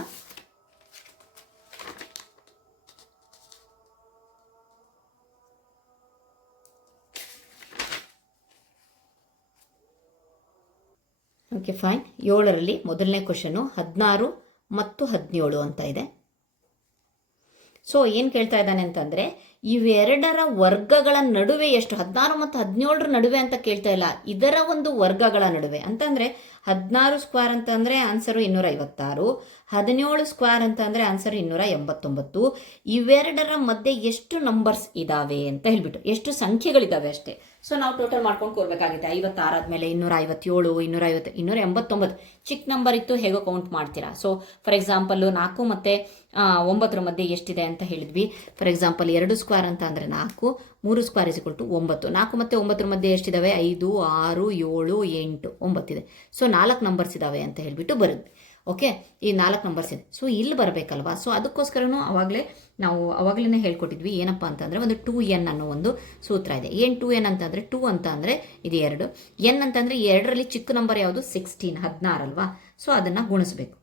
Okay fine. 7ರಲ್ಲಿ ಮೊದಲನೇ ಕ್ವಶನು 16 ಮತ್ತು 17 ಅಂತ ಇದೆ. ಸೊ ಏನು ಕೇಳ್ತಾ ಇದ್ದಾನೆ ಅಂತಂದರೆ ಇವೆರಡರ ವರ್ಗಗಳ ನಡುವೆ ಎಷ್ಟು, 16 ಮತ್ತು 17 ನಡುವೆ ಅಂತ ಕೇಳ್ತಾ ಇಲ್ಲ, ಇದರ ಒಂದು ವರ್ಗಗಳ ನಡುವೆ ಅಂತಂದರೆ 16 ಸ್ಕ್ವೇರ್ ಅಂತ ಅಂದರೆ ಆನ್ಸರು 256, 17 ಸ್ಕ್ವೇರ್ ಅಂತ ಅಂದರೆ ಆನ್ಸರ್ 289. ಇವೆರಡರ ಮಧ್ಯೆ ಎಷ್ಟು ನಂಬರ್ಸ್ ಇದ್ದಾವೆ ಅಂತ ಹೇಳ್ಬಿಟ್ಟು, ಎಷ್ಟು ಸಂಖ್ಯೆಗಳಿದ್ದಾವೆ ಅಷ್ಟೇ. ಸೊ ನಾವು ಟೋಟಲ್ ಮಾಡ್ಕೊಂಡು ಕೊಡಬೇಕಾಗಿದೆ. 56 ಆದಮೇಲೆ 257, 250, 289 ಚಿಕ್ಕ ನಂಬರ್ ಇತ್ತು, ಹೇಗೋ ಕೌಂಟ್ ಮಾಡ್ತೀರಾ. ಸೊ ಫಾರ್ ಎಕ್ಸಾಂಪಲ್ಲು 4 ಮತ್ತು 9 ಮಧ್ಯೆ ಎಷ್ಟಿದೆ ಅಂತ ಹೇಳಿದ್ವಿ. ಫಾರ್ ಎಕ್ಸಾಂಪಲ್ 2 ಸ್ಕ್ವೇರ್ ಅಂತ ಅಂದರೆ 4, 3 ಸ್ಕ್ವೇರ್ ಇಸ್ ಇಕ್ವಲ್ ಟು 9. 4 ಮತ್ತು 9 ಮಧ್ಯೆ ಎಷ್ಟಿದ್ದಾವೆ? 5, 6, 7, 8, 9 ಇದೆ. ಸೊ 4 ನಂಬರ್ಸ್ ಇದ್ದಾವೆ ಅಂತ ಹೇಳಿಬಿಟ್ಟು ಬರುತ್ತೆ. ಓಕೆ, ಈ 4 ನಂಬರ್ಸ್ ಇದೆ. ಸೊ ಇಲ್ಲಿ ಬರಬೇಕಲ್ವಾ? ಸೊ ಅದಕ್ಕೋಸ್ಕರನೂ ನಾವು ಅವಾಗಲೇ ಹೇಳ್ಕೊಟ್ಟಿದ್ವಿ. ಏನಪ್ಪ ಅಂತಂದರೆ ಒಂದು 2n ಅನ್ನೋ ಒಂದು ಸೂತ್ರ ಇದೆ. ಏನು 2n ಅಂತಂದರೆ 2 ಅಂತ ಅಂದರೆ ಇದು 2, n ಅಂತಂದರೆ 2ರಲ್ಲಿ ಚಿಕ್ಕ ನಂಬರ್ ಯಾವುದು? 16 ಅಲ್ವಾ? ಸೊ ಅದನ್ನು ಗುಣಿಸ್ಬೇಕು.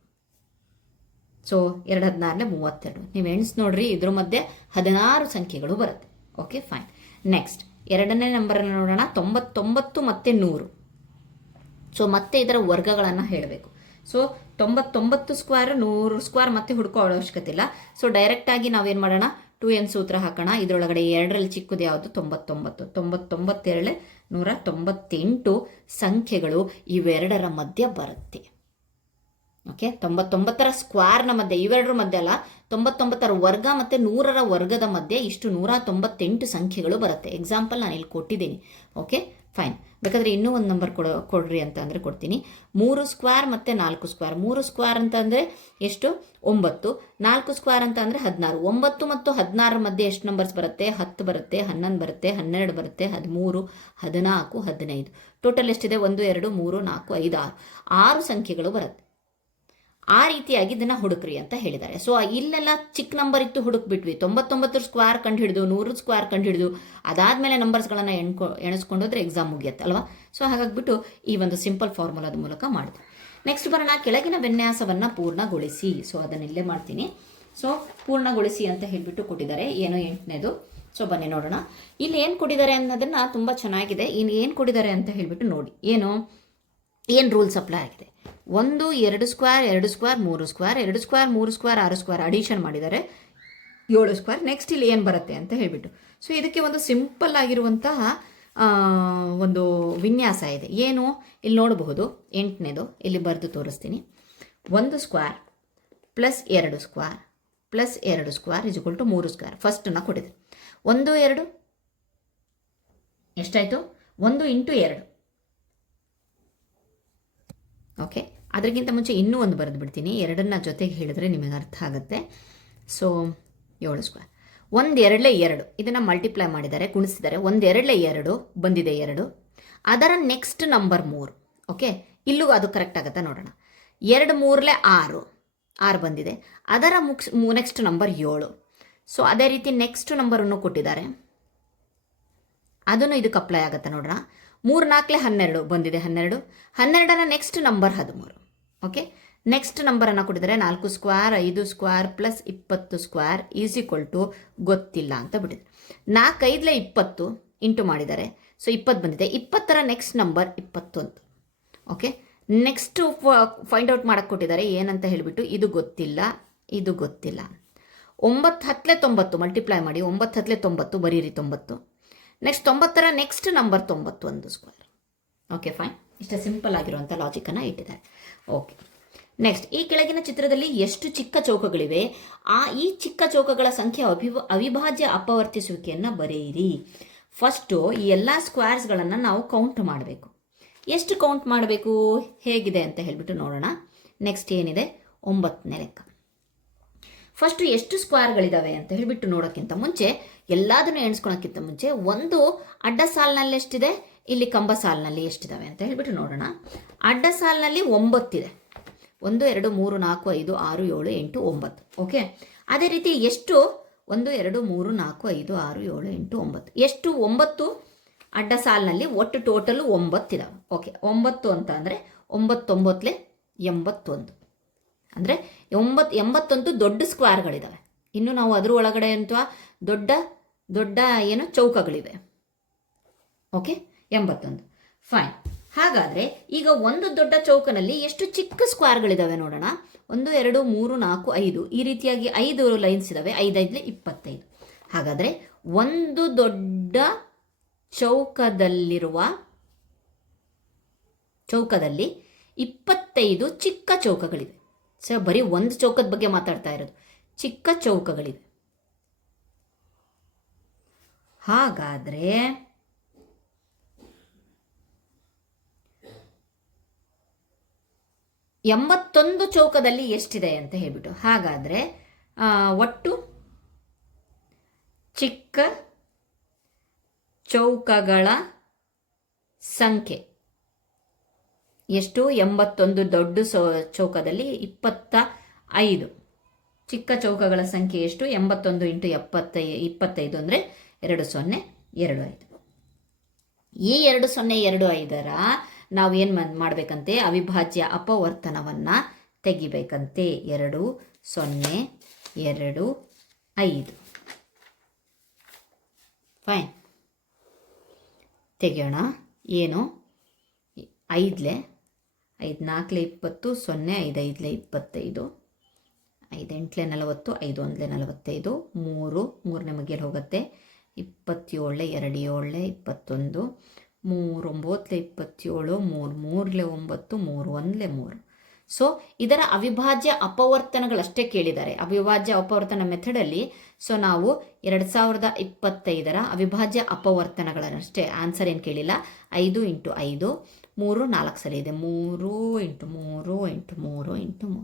ಸೊ 2 16 32. ನೀವು ಎಣ್ಸ್ ನೋಡ್ರಿ, ಇದ್ರ ಮಧ್ಯೆ 16 ಸಂಖ್ಯೆಗಳು ಬರುತ್ತೆ. Okay fine. ನೆಕ್ಸ್ಟ್ ಎರಡನೇ ನಂಬರನ್ನು ನೋಡೋಣ. 99 ಮತ್ತು 100. ಸೊ ಮತ್ತೆ ಇದರ ವರ್ಗಗಳನ್ನು ಹೇಳಬೇಕು. ಸೊ 99 ಸ್ಕ್ವೇರ್ 100 ಸ್ಕ್ವೇರ್ ಮತ್ತೆ ಹುಡುಕೋ ಅವಶ್ಯಕತೆ ಇಲ್ಲ. ಸೊ ಡೈರೆಕ್ಟಾಗಿ ನಾವೇನು ಮಾಡೋಣ? 2n ಸೂತ್ರ ಹಾಕೋಣ. ಇದರೊಳಗಡೆ 2ರಲ್ಲಿ ಚಿಕ್ಕದು ಯಾವುದು? 99. 99 198 ಸಂಖ್ಯೆಗಳು ಇವೆರಡರ ಮಧ್ಯೆ ಬರುತ್ತೆ. ಓಕೆ, 99ರ ಸ್ಕ್ವೇರ್ನ ಮಧ್ಯೆ, ಇವೆರಡರ ಮಧ್ಯೆ ಅಲ್ಲ, 99ರ ವರ್ಗ ಮತ್ತು 100ರ ವರ್ಗದ ಮಧ್ಯೆ ಇಷ್ಟು 198 ಸಂಖ್ಯೆಗಳು ಬರುತ್ತೆ. ಎಕ್ಸಾಂಪಲ್ ನಾನು ಇಲ್ಲಿ ಕೊಟ್ಟಿದ್ದೀನಿ. Okay fine. ಬೇಕಾದರೆ ಇನ್ನೂ ಒಂದು ನಂಬರ್ ಕೊಡ್ರಿ ಅಂತ ಅಂದರೆ ಕೊಡ್ತೀನಿ. 3 ಸ್ಕ್ವೇರ್ ಮತ್ತು 4 ಸ್ಕ್ವೇರ್. 3 ಸ್ಕ್ವೇರ್ ಅಂತ ಅಂದರೆ ಎಷ್ಟು? 9. 4 ಸ್ಕ್ವೇರ್ ಅಂತ ಅಂದರೆ 16. 9 ಮತ್ತು 16ರ ಮಧ್ಯೆ ಎಷ್ಟು ನಂಬರ್ಸ್ ಬರುತ್ತೆ? 10 ಬರುತ್ತೆ, 11 ಬರುತ್ತೆ, 12 ಬರುತ್ತೆ, 13, 14, 15. ಟೋಟಲ್ ಎಷ್ಟಿದೆ? 1 2 3 4 5 6 ಸಂಖ್ಯೆಗಳು ಬರುತ್ತೆ. ಆ ರೀತಿಯಾಗಿ ಇದನ್ನು ಹುಡುಕ್ರಿ ಅಂತ ಹೇಳಿದ್ದಾರೆ. ಸೊ ಇಲ್ಲೆಲ್ಲ ಚಿಕ್ಕ ನಂಬರ್ ಇತ್ತು, ಹುಡುಕ್ಬಿಟ್ವಿ. 99 ಸ್ಕ್ವೇರ್ ಕಂಡು ಹಿಡಿದು 100 ಸ್ಕ್ವೇರ್ ಕಂಡು ಹಿಡಿದು ಅದಾದಮೇಲೆ ನಂಬರ್ಸ್ಗಳನ್ನು ಎಣಿಸ್ಕೊಂಡೋದ್ರೆ ಎಕ್ಸಾಮ್ ಮುಗಿಯುತ್ತೆ ಅಲ್ವಾ? ಸೊ ಹಾಗಾಗ್ಬಿಟ್ಟು ಈ ಒಂದು ಸಿಂಪಲ್ ಫಾರ್ಮುಲಾದ ಮೂಲಕ ಮಾಡಿದೆ. ನೆಕ್ಸ್ಟ್ ಬರೋಣ, ಕೆಳಗಿನ ವಿನ್ಯಾಸವನ್ನು ಪೂರ್ಣಗೊಳಿಸಿ. ಸೊ ಅದನ್ನು ಇಲ್ಲೇ ಮಾಡ್ತೀನಿ. ಸೊ ಪೂರ್ಣಗೊಳಿಸಿ ಅಂತ ಹೇಳಿಬಿಟ್ಟು ಕೊಟ್ಟಿದ್ದಾರೆ. ಏನು 8ನೇದು. ಸೊ ಬನ್ನಿ ನೋಡೋಣ. ಇಲ್ಲಿ ಏನು ಕೊಟ್ಟಿದ್ದಾರೆ ಅನ್ನೋದನ್ನು ತುಂಬ ಚೆನ್ನಾಗಿದೆ. ಇನ್ನು ಏನು ಕೊಟ್ಟಿದ್ದಾರೆ ಅಂತ ಹೇಳಿಬಿಟ್ಟು ನೋಡಿ. ಏನು ರೂಲ್ಸ್ ಅಪ್ಲೈ ಆಗಿದೆ? 1 2 square 2 square 3 square 2 square 3 square 6 square addition ಮಾಡಿದ್ದಾರೆ 7 ಸ್ಕ್ವೇರ್. ನೆಕ್ಸ್ಟ್ ಇಲ್ಲಿ ಏನು ಬರುತ್ತೆ ಅಂತ ಹೇಳಿಬಿಟ್ಟು, ಸೊ ಇದಕ್ಕೆ ಒಂದು ಸಿಂಪಲ್ ಆಗಿರುವಂತಹ ಒಂದು ವಿನ್ಯಾಸ ಇದೆ. ಏನು ಇಲ್ಲಿ ನೋಡಬಹುದು, 8ನೇದು ಇಲ್ಲಿ ಬರೆದು ತೋರಿಸ್ತೀನಿ. 1 square plus 2 square plus 2 square is equal to 3 square. ಫಸ್ಟನ್ನು ಕೊಟ್ಟಿದೆ. 1 2 ಎಷ್ಟಾಯಿತು? 1 ಇಂಟು 2. ಓಕೆ, ಅದಕ್ಕಿಂತ ಮುಂಚೆ ಇನ್ನೂ ಒಂದು ಬರೆದು ಬಿಡ್ತೀನಿ. 2ನ್ನ ಜೊತೆಗೆ ಹೇಳಿದ್ರೆ ನಿಮಗೆ ಅರ್ಥ ಆಗುತ್ತೆ. So 7 square. 1 2 2 ಇದನ್ನು ಮಲ್ಟಿಪ್ಲೈ ಮಾಡಿದ್ದಾರೆ, ಗುಣಿಸಿದ್ದಾರೆ. 1 2 2 ಬಂದಿದೆ 2. ಅದರ ನೆಕ್ಸ್ಟ್ ನಂಬರ್ 3. ಓಕೆ, ಇಲ್ಲೂ ಅದು ಕರೆಕ್ಟ್ ಆಗುತ್ತಾ ನೋಡೋಣ. 2 3 6 ಬಂದಿದೆ. ಅದರ ನೆಕ್ಸ್ಟ್ ನಂಬರ್ 7. ಸೊ ಅದೇ ರೀತಿ ನೆಕ್ಸ್ಟ್ ನಂಬರನ್ನು ಕೊಟ್ಟಿದ್ದಾರೆ, ಅದನ್ನು ಇದಕ್ಕೆ ಅಪ್ಲೈ ಆಗುತ್ತೆ ನೋಡೋಣ. 3 4 12 ಬಂದಿದೆ 12. 12ರ ನೆಕ್ಸ್ಟ್ ನಂಬರ್ 13. ಓಕೆ, ನೆಕ್ಸ್ಟ್ ನಂಬರನ್ನು ಕೊಟ್ಟಿದ್ದಾರೆ 4 square 5 square plus 20 square is equal to ಗೊತ್ತಿಲ್ಲ ಅಂತ ಬಿಟ್ಟಿದೆ. 4 5 20 ಇಂಟು ಮಾಡಿದ್ದಾರೆ. ಸೊ 20 ಬಂದಿದೆ. 20ರ next number 21. Okay, next find out ಮಾಡಕ್ಕೆ ಕೊಟ್ಟಿದ್ದಾರೆ ಏನಂತ ಹೇಳಿಬಿಟ್ಟು, ಇದು ಗೊತ್ತಿಲ್ಲ, ಇದು ಗೊತ್ತಿಲ್ಲ. 9 10 90 ಮಲ್ಟಿಪ್ಲೈ ಮಾಡಿ. 9 10 90 ಬರೀರಿ 90. ನೆಕ್ಸ್ಟ್ 90ರ next number 91 square. Okay fine. ಇಷ್ಟು ಸಿಂಪಲ್ ಆಗಿರುವಂಥ ಲಾಜಿಕನ್ನು ಇಟ್ಟಿದ್ದಾರೆ. ಓಕೆ, ನೆಕ್ಸ್ಟ್ ಈ ಕೆಳಗಿನ ಚಿತ್ರದಲ್ಲಿ ಎಷ್ಟು ಚಿಕ್ಕ ಚೌಕಗಳಿವೆ? ಈ ಚಿಕ್ಕ ಚೌಕಗಳ ಸಂಖ್ಯೆ ಅವಿಭಾಜ್ಯ ಅಪವರ್ತಿಸುವಿಕೆಯನ್ನು ಬರೆಯಿರಿ. ಫಸ್ಟು ಈ ಎಲ್ಲ ಸ್ಕ್ವೇರ್ಸ್ಗಳನ್ನು ನಾವು ಕೌಂಟ್ ಮಾಡಬೇಕು. ಎಷ್ಟು ಕೌಂಟ್ ಮಾಡಬೇಕು ಹೇಗಿದೆ ಅಂತ ಹೇಳಿಬಿಟ್ಟು ನೋಡೋಣ. ನೆಕ್ಸ್ಟ್ ಏನಿದೆ 9ನೇ ಲೆಕ್ಕ. ಫಸ್ಟು ಎಷ್ಟು ಸ್ಕ್ವೇರ್ಗಳಿದ್ದಾವೆ ಅಂತ ಹೇಳಿಬಿಟ್ಟು ನೋಡೋಕ್ಕಿಂತ ಮುಂಚೆ, ಎಲ್ಲದನ್ನು ಎಣಿಸ್ಕೊಳಕ್ಕಿಂತ ಮುಂಚೆ ಒಂದು ಅಡ್ಡ ಸಾಲಿನಲ್ಲಿ ಎಷ್ಟಿದೆ, ಇಲ್ಲಿ ಕಂಬ ಸಾಲಿನಲ್ಲಿ ಎಷ್ಟಿದ್ದಾವೆ ಅಂತ ಹೇಳಿಬಿಟ್ಟು ನೋಡೋಣ. ಅಡ್ಡ ಸಾಲಿನಲ್ಲಿ 9 ಇದೆ. 1 2 3 4 5 6 7 8 9. ಓಕೆ, ಅದೇ ರೀತಿ ಎಷ್ಟು 1 2 3 4 5 6 7 8 9 ಎಷ್ಟು 9 ಅಡ್ಡ ಸಾಲಿನಲ್ಲಿ ಒಟ್ಟು ಟೋಟಲು 9 ಇದಾವೆ. ಓಕೆ, 9 ಅಂತ ಅಂದರೆ 9 9 81. ಅಂದರೆ 81 ದೊಡ್ಡ ಸ್ಕ್ವೇರ್ಗಳಿದ್ದಾವೆ. ಇನ್ನು ನಾವು ಅದ್ರ ಒಳಗಡೆ ಅಂತ ದೊಡ್ಡ ದೊಡ್ಡ ಏನು ಚೌಕಗಳಿವೆ. ಓಕೆ, 81. ಫೈನ್. ಹಾಗಾದರೆ ಈಗ ಒಂದು ದೊಡ್ಡ ಚೌಕನಲ್ಲಿ ಎಷ್ಟು ಚಿಕ್ಕ ಸ್ಕ್ವೇರ್ಗಳಿದ್ದಾವೆ ನೋಡೋಣ. 1 2 3 4 5 ಈ ರೀತಿಯಾಗಿ 5 ಲೈನ್ಸ್ ಇದ್ದಾವೆ. 5 5 25. ಹಾಗಾದರೆ ಒಂದು ದೊಡ್ಡ ಚೌಕದಲ್ಲಿ 25 ಚಿಕ್ಕ ಚೌಕಗಳಿವೆ. ಸೊ ಬರೀ ಒಂದು ಚೌಕದ ಬಗ್ಗೆ ಮಾತಾಡ್ತಾ ಇರೋದು, ಚಿಕ್ಕ ಚೌಕಗಳಿವೆ. ಹಾಗಾದರೆ 81 ಚೌಕದಲ್ಲಿ ಎಷ್ಟಿದೆ ಅಂತ ಹೇಳ್ಬಿಟ್ಟು, ಹಾಗಾದರೆ ಒಟ್ಟು ಚಿಕ್ಕ ಚೌಕಗಳ ಸಂಖ್ಯೆ ಎಷ್ಟು? 81 ದೊಡ್ಡ ಚೌಕದಲ್ಲಿ 25 ಚಿಕ್ಕ ಚೌಕಗಳ ಸಂಖ್ಯೆ ಎಷ್ಟು? 81 × 25 ಅಂದರೆ 2025. ಈ 2025ರ ನಾವು ಏನು ಮಾಡಬೇಕಂತೆ? ಅವಿಭಾಜ್ಯ ಅಪವರ್ತನವನ್ನು ತೆಗಿಬೇಕಂತೆ. 2025. ಫೈನ್, ತೆಗೆಯೋಣ. ಏನು? 5 5 4 20, 0 5 5 25, 5 8 40, 5 1 45, 3 3ನೇ ಮಗ್ಗೆಯಲ್ಲಿ ಹೋಗುತ್ತೆ. 27 2 7 21, 3 9 27, 3 3 9, 3 1 3. ಸೊ ಇದರ ಅವಿಭಾಜ್ಯ ಅಪವರ್ತನಗಳಷ್ಟೇ ಕೇಳಿದ್ದಾರೆ, ಅವಿಭಾಜ್ಯ ಅಪವರ್ತನ ಮೆಥಡಲ್ಲಿ. ಸೊ ನಾವು 2025ರ ಅವಿಭಾಜ್ಯ ಅಪವರ್ತನಗಳನ್ನಷ್ಟೇ, ಆನ್ಸರ್ ಏನು ಕೇಳಿಲ್ಲ. 5 × 5, 3 4 ಸಲ ಇದೆ. 3 × 3 × 3 × 3.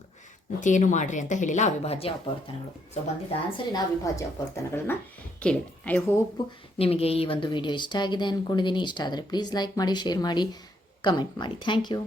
ಮತ್ತೇನು ಮಾಡಿರಿ ಅಂತ ಹೇಳಿಲ್ಲ ಅವಿಭಾಜ್ಯ ಅಪವರ್ತನಗಳು. ಸೊ ಬಂದಿದ್ದ ಆನ್ಸರಿನ ಅವಿಭಾಜ್ಯ ಅಪವರ್ತನಗಳನ್ನು ಕೇಳಿದೆ. ಐ ಹೋಪ್ ನಿಮಗೆ ಈ ಒಂದು ವಿಡಿಯೋ ಇಷ್ಟ ಆಗಿದೆ ಅಂದ್ಕೊಂಡಿದ್ದೀನಿ. ಇಷ್ಟ ಆದರೆ ಪ್ಲೀಸ್ ಲೈಕ್ ಮಾಡಿ, ಶೇರ್ ಮಾಡಿ, ಕಮೆಂಟ್ ಮಾಡಿ. Thank you.